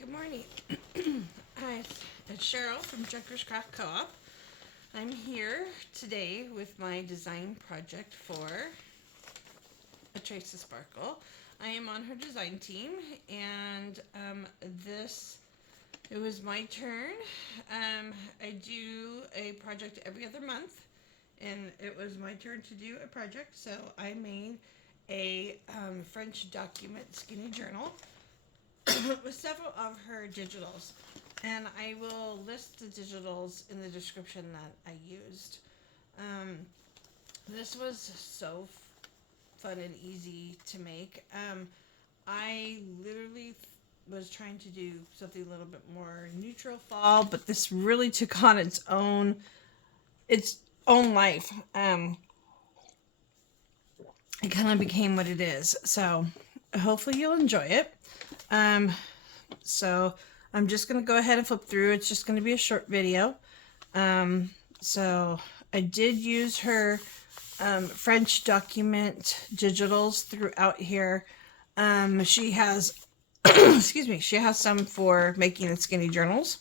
Good morning. Hi, it's Cheryl from Junker's Craft Co-op. I'm here today with my design project for a Trace of Sparkle. I am on her design team, and it was my turn. I do a project every other month, and it was my turn to do a project, so I made a French document skinny journal with several of her digitals, and I will list the digitals in the description that I used. Um, this was so fun and easy to make. I literally was trying to do something a little bit more neutral fall, but this really took on its own life. It kind of became what it is. So hopefully you'll enjoy it. So I'm just going to go ahead and flip through. It's just going to be a short video. So I did use her French document digitals throughout here. She has, excuse me, she has some for making the skinny journals.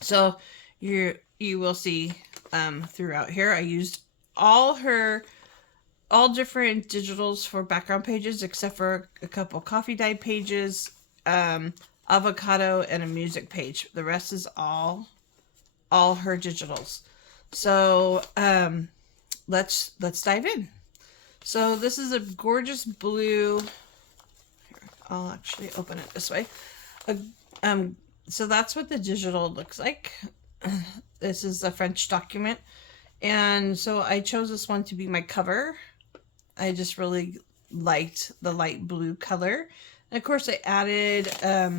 So you will see throughout here. I used all different digitals for background pages, except for a couple coffee dye pages, avocado, and a music page. The rest is all her digitals. So let's dive in. So this is a gorgeous blue. Here, I'll actually open it this way. So that's what the digital looks like. This is a French document, and so I chose this one to be my cover. I just really liked the light blue color. And of course I added a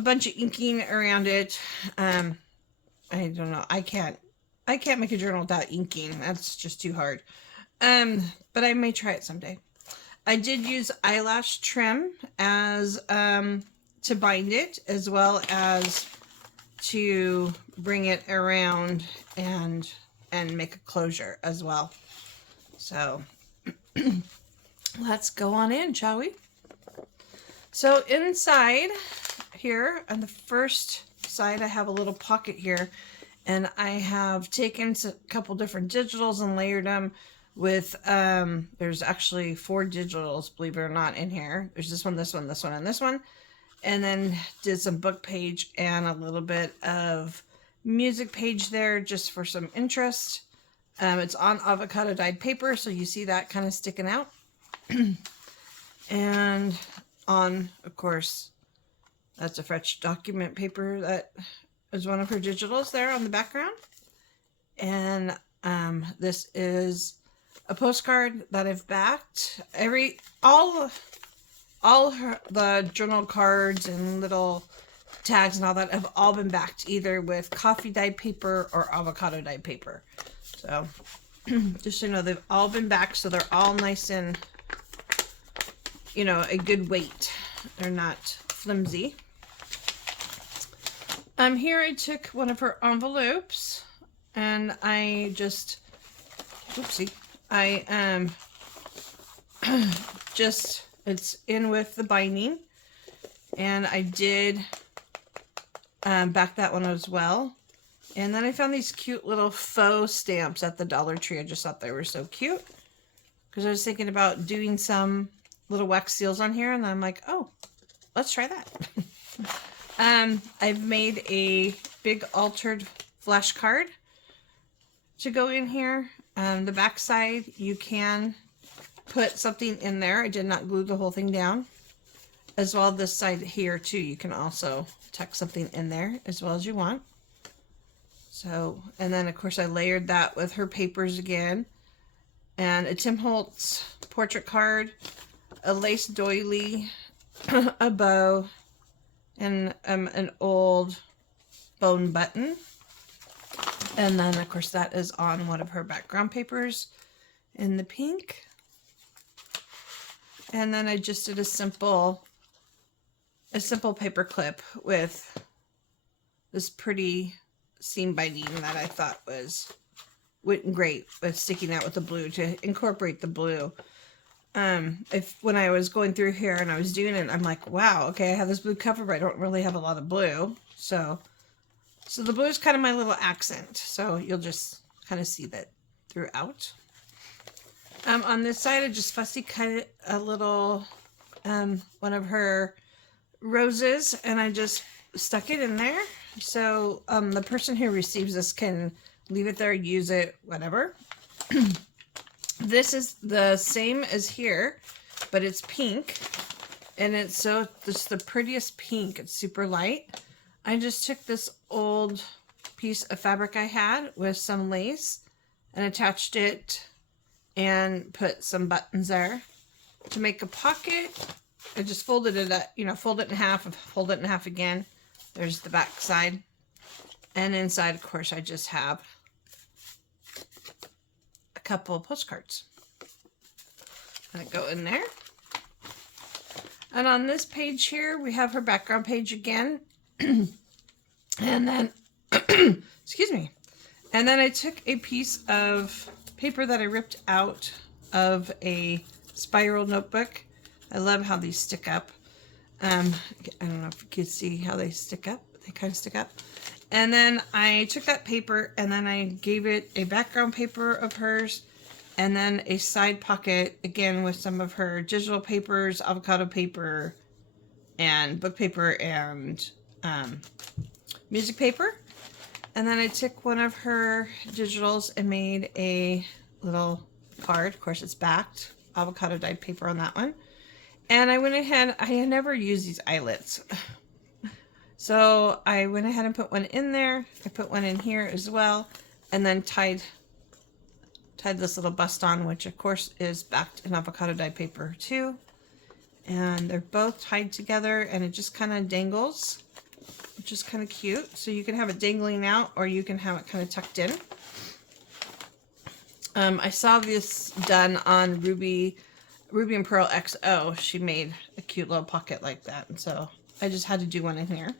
bunch of inking around it. I don't know. I can't make a journal without inking. That's just too hard. But I may try it someday. I did use eyelash trim as to bind it, as well as to bring it around and make a closure as well. So let's go on in, shall we? So inside here on the first side, I have a little pocket here, and I have taken a couple different digitals and layered them with, there's actually 4 digitals, believe it or not, in here. There's this one, this one, this one, and this one. And then did some book page and a little bit of music page there just for some interest. It's on avocado dyed paper, so you see that kind of sticking out. And on, of course, that's a French document paper that is one of her digitals there on the background. And this is a postcard that I've backed. The journal cards and little tags and all that have all been backed either with coffee dyed paper or avocado dyed paper. So just so you know, they've all been backed, so they're all nice and, you know, a good weight. They're not flimsy. Here I took one of her envelopes, and I just, oopsie, just, it's in with the binding, and I did back that one as well. And then I found these cute little faux stamps at the Dollar Tree. I just thought they were so cute, because I was thinking about doing some little wax seals on here, and I'm like, oh, let's try that. I've made a big altered flash card to go in here. The back side, you can put something in there. I did not glue the whole thing down. As well, this side here too, you can also tuck something in there as well as you want. So, and then of course I layered that with her papers again, and a Tim Holtz portrait card, a lace doily, a bow, and an old bone button. And then of course that is on one of her background papers in the pink. And then I just did a simple paper clip with this pretty seam binding that I thought went great with sticking out with the blue to incorporate the blue. if when I was going through here and I was doing it, I'm like, wow, okay, I have this blue cover, but I don't really have a lot of blue. So the blue is kind of my little accent. So you'll just kind of see that throughout. On this side, I just fussy cut a little, one of her roses, and I just stuck it in there. So the person who receives this can leave it there, use it, whatever. This is the same as here, but it's pink, and it's the prettiest pink. It's super light. I just took this old piece of fabric I had with some lace and attached it and put some buttons there to make a pocket. I just folded it up, fold it in half and fold it in half again. There's the back side. And inside, of course, I just have a couple of postcards. And I go in there. And on this page here, we have her background page again. And then, excuse me. And then I took a piece of paper that I ripped out of a spiral notebook. I love how these stick up. I don't know if you can see how they stick up. They kind of stick up. And then I took that paper and then I gave it a background paper of hers and then a side pocket again with some of her digital papers, avocado paper, and book paper and music paper. And then I took one of her digitals and made a little card. Of course, it's backed. Avocado dyed paper on that one. And I went ahead, I had never used these eyelets. So I went ahead and put one in there. I put one in here as well. And then tied this little bust on, which of course is backed in avocado dyed paper too. And they're both tied together and it just kind of dangles, which is kind of cute. So you can have it dangling out or you can have it kind of tucked in. I saw this done on Ruby and Pearl XO. She made a cute little pocket like that. And so I just had to do one in here.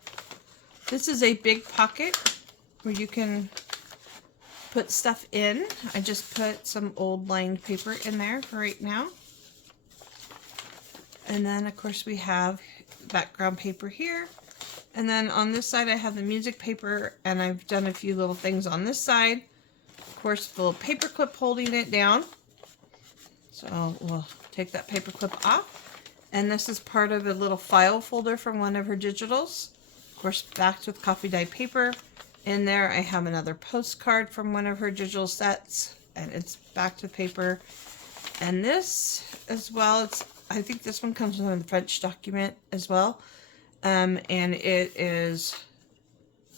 This is a big pocket where you can put stuff in. I just put some old lined paper in there for right now. And then of course we have background paper here. And then on this side I have the music paper and I've done a few little things on this side. Of course, the little paper clip holding it down. So we'll take that paper clip off. And this is part of a little file folder from one of her digitals. Of course, backed with coffee dye paper. In there, I have another postcard from one of her digital sets. And it's backed with paper. And this as well, I think this one comes from the French document as well. And it is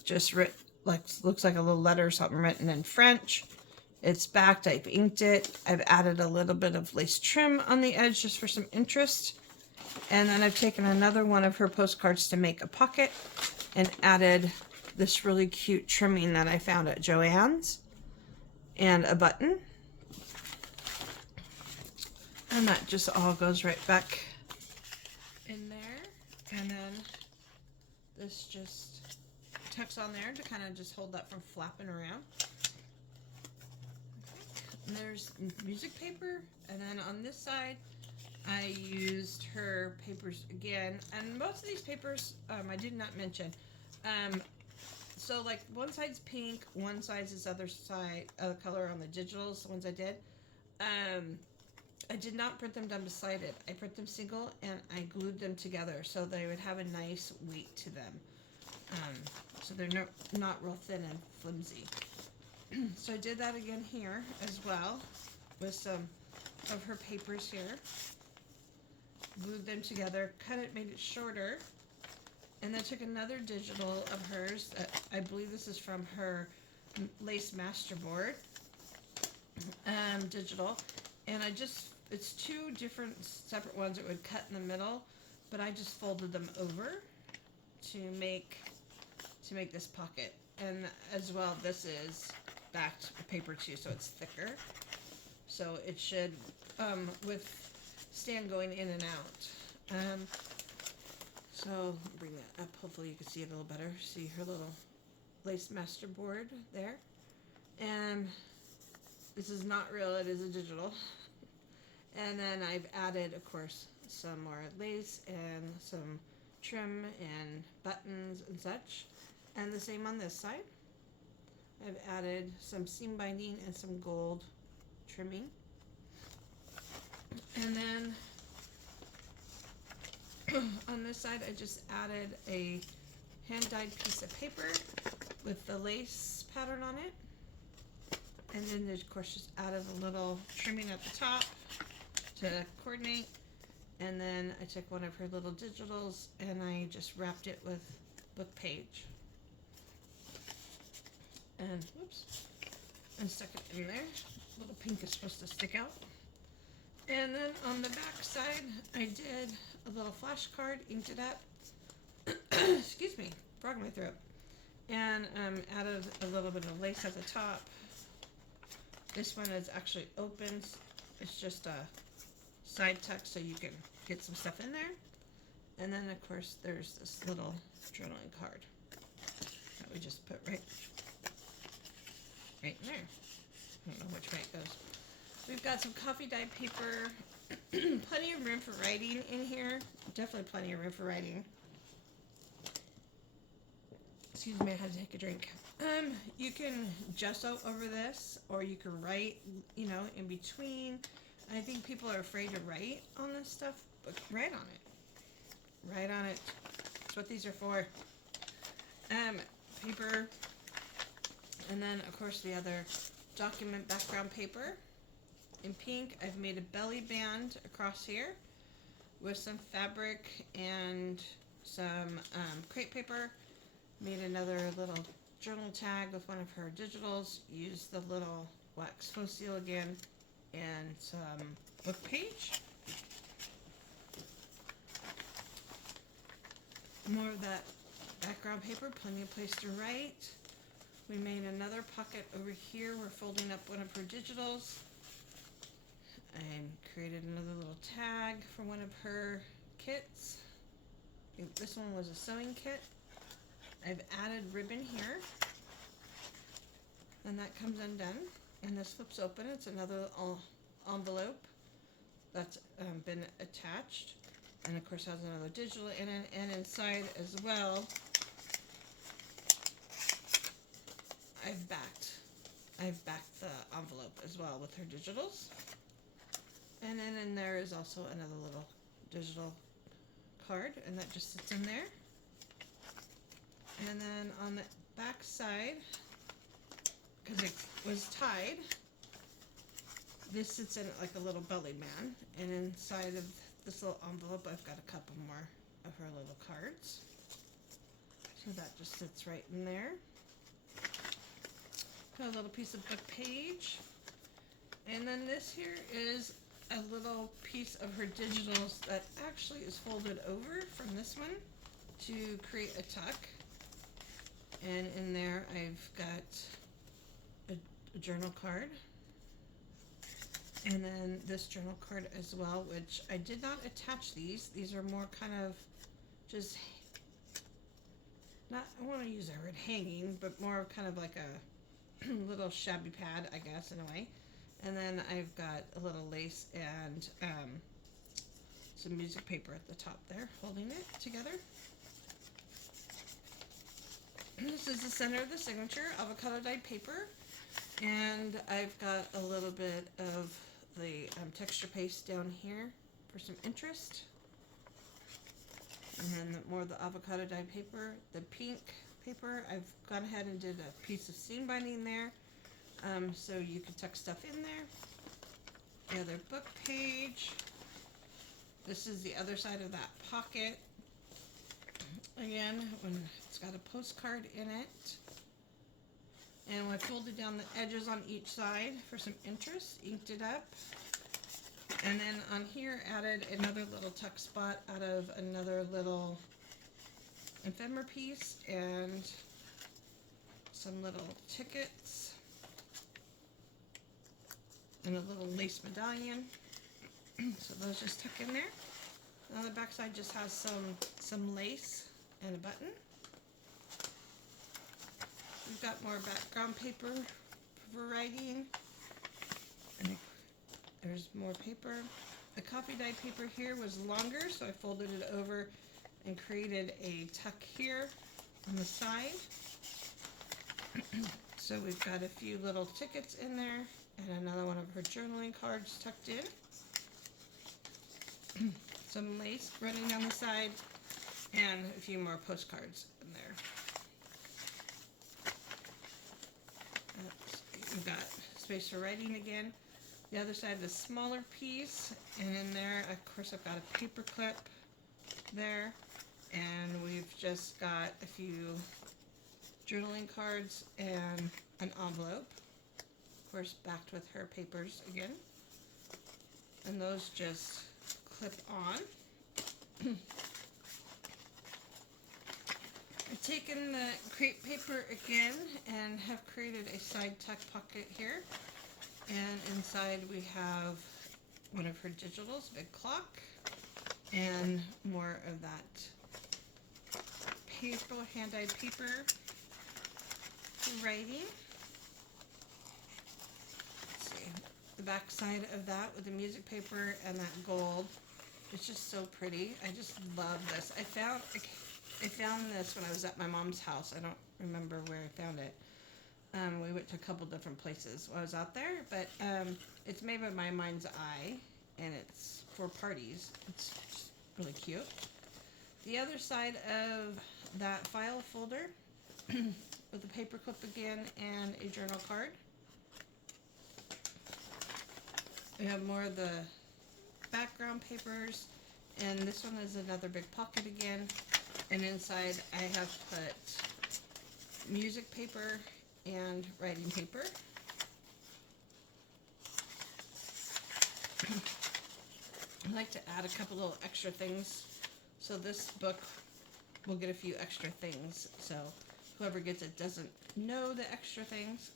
just written, looks like a little letter or something written in French. It's backed, I've inked it. I've added a little bit of lace trim on the edge just for some interest. And then I've taken another one of her postcards to make a pocket and added this really cute trimming that I found at Joann's and a button. And that just all goes right back in there. And then this just tucks on there to kind of just hold that from flapping around. And there's music paper, and then on this side I used her papers again, and most of these papers I did not mention. So like one side's pink, one side's this other side color on the digitals, the ones I did. I did not print them down beside it. I print them single and I glued them together so they would have a nice weight to them. So they're not real thin and flimsy. So I did that again here as well with some of her papers here. Glued them together, cut it, made it shorter, and then took another digital of hers. I believe this is from her lace masterboard digital, and it's two different separate ones that would cut in the middle, but I just folded them over to make this pocket. And as well, this is backed paper too, so it's thicker. So it should, withstand going in and out. So I'll bring that up. Hopefully you can see it a little better. See her little lace masterboard there. And this is not real, it is a digital. And then I've added, of course, some more lace and some trim and buttons and such. And the same on this side. I've added some seam binding and some gold trimming. And then on this side, I just added a hand-dyed piece of paper with the lace pattern on it. And then, of course, just added a little trimming at the top to coordinate. And then I took one of her little digitals and I just wrapped it with book page. And, whoops, and stuck it in there. Little pink is supposed to stick out. And then on the back side, I did a little flashcard, inked it up. Excuse me, frog in my throat. And added a little bit of lace at the top. This one is actually open. It's just a side tuck so you can get some stuff in there. And then, of course, there's this little journaling card that we just put right in there. I don't know which way it goes. We've got some coffee dyed paper, plenty of room for writing in here. Definitely plenty of room for writing. Excuse me, I had to take a drink. You can gesso over this, or you can write, you know, in between. I think people are afraid to write on this stuff, but write on it. Write on it. That's what these are for. Paper, and then of course the other document background paper. In pink, I've made a belly band across here with some fabric and some crepe paper. Made another little journal tag with one of her digitals. Used the little wax faux seal again and some book page. More of that background paper, plenty of place to write. We made another pocket over here. We're folding up one of her digitals. I created another little tag for one of her kits. I think this one was a sewing kit. I've added ribbon here. And that comes undone. And this flips open. It's another envelope that's been attached. And of course has another digital in it. And inside as well, I've backed the envelope as well with her digitals. And then in there is also another little digital card, and that just sits in there. And then on the back side, because it was tied, this sits in like a little belly band. And inside of this little envelope, I've got a couple more of her little cards. So that just sits right in there. Got a little piece of book page. And then this here is a little piece of her digitals that actually is folded over from this one to create a tuck. And in there I've got a journal card. And then this journal card as well, which I did not attach these. These are more kind of just, not, I want to use the word hanging, but more of kind of like a little shabby pad, I guess, in a way. And then I've got a little lace and some music paper at the top there, holding it together. This is the center of the signature, avocado dyed paper. And I've got a little bit of the texture paste down here for some interest. And then more of the avocado dyed paper. The pink paper, I've gone ahead and did a piece of seam binding there. So you can tuck stuff in there. The other book page. This is the other side of that pocket. Again, when it's got a postcard in it. And I folded down the edges on each side for some interest, inked it up. And then on here added another little tuck spot out of another little ephemera piece and some little tickets. And a little lace medallion. So those just tuck in there. And on the back side just has some lace and a button. We've got more background paper for writing. And There's more paper. The coffee dye paper here was longer, so I folded it over and created a tuck here on the side. So we've got a few little tickets in there and another one of her journaling cards tucked in. Some lace running down the side and a few more postcards in there. We've got space for writing again. The other side is a smaller piece, and in there, of course, I've got a paper clip there, and we've just got a few journaling cards and an envelope, of course, backed with her papers again, and those just clip on. I've taken the crepe paper again and have created a side tuck pocket here. And inside we have one of her digitals, big clock, and more of that paper, hand-dyed paper for writing. Let's see, the back side of that with the music paper and that gold. It's just so pretty. I just love this. I found this when I was at my mom's house. I don't remember where I found it. We went to a couple different places while I was out there, but it's made by My Mind's Eye, and it's for parties. It's just really cute. The other side of that file folder with a paper clip again and a journal card. We have more of the background papers, and this one is another big pocket again, and inside I have put music paper and writing paper. I like to add a couple little extra things, so this book will get a few extra things, so whoever gets it doesn't know the extra things.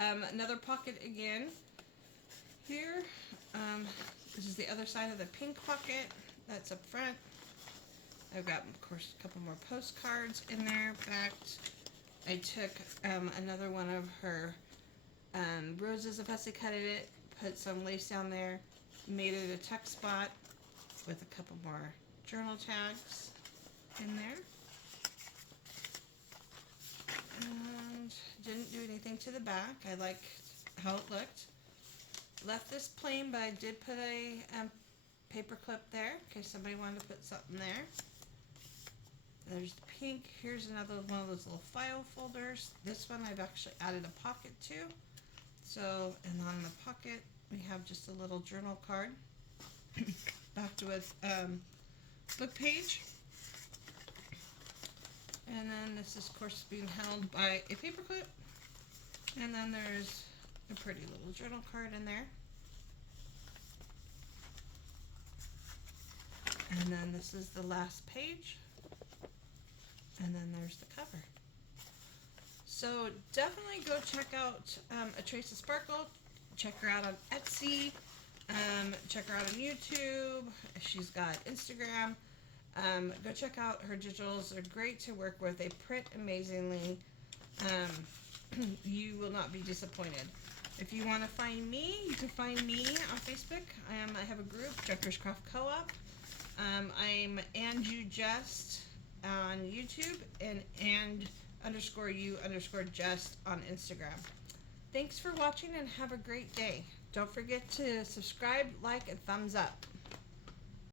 Another pocket again here. This is the other side of the pink pocket that's up front. I've got, of course, a couple more postcards in there backed. I took another one of her roses, if I cut it, put some lace down there, made it a tuck spot with a couple more journal tags in there. And didn't do anything to the back. I liked how it looked. Left this plain, but I did put a paper clip there in case somebody wanted to put something there. There's the pink. Here's another one of those little file folders. This one I've actually added a pocket to. So, and on the pocket we have just a little journal card backed with book page. And then this is, of course, being held by a paper clip. And then there's a pretty little journal card in there. And then this is the last page. And then there's the cover. So definitely go check out A Trace of Sparkle. Check her out on Etsy. Check her out on YouTube. She's got Instagram. Go check out her digitals. They're great to work with. They print amazingly. You will not be disappointed. If you want to find me, you can find me on Facebook. I have a group, Junkers Craft Co-op. I'm &you_just on YouTube and _you_just on Instagram. Thanks for watching and have a great day. Don't forget to subscribe, like, and thumbs up.